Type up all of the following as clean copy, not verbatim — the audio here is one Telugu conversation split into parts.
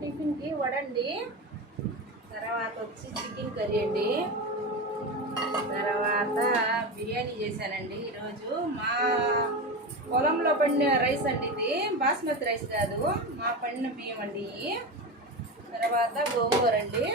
టిఫిన్కి వడండి, తర్వాత వచ్చి చికెన్ కర్రీ అండి, తర్వాత బిర్యానీ చేశానండి. ఈరోజు మా పొలంలో పండిన రైస్ అండి, ఇది బాస్మతి రైస్ కాదు, మా పండిన బియ్యం అండి. తర్వాత గోంగూర అండి.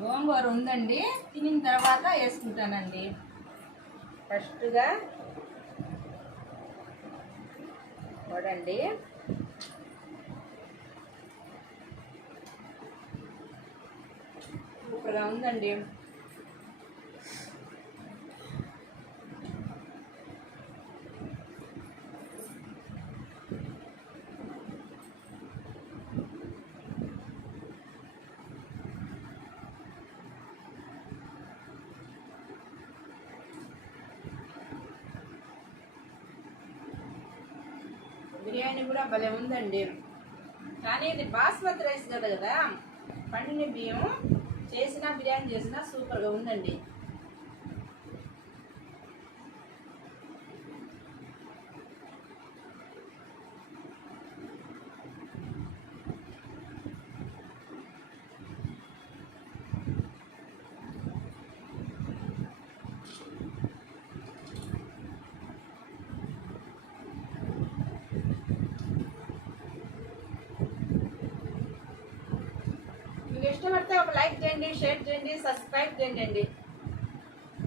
గోంగూర ఉందండి, తినిన తర్వాత వేసుకుంటానండి. ఫస్ట్గా వడండి, సూపర్గా ఉందండి. బిర్యానీ కూడా భలే ఉందండి. కానీ ఇది బాస్మతి రైస్ కదా, పండిన బియ్యం చేసినా బిర్యానీ చేసినా సూపర్గా ఉందండి. మీకు ఇష్టపడితే ఒక లైక్ చేయండి, షేర్ చేయండి, సబ్స్క్రైబ్ చేయండి.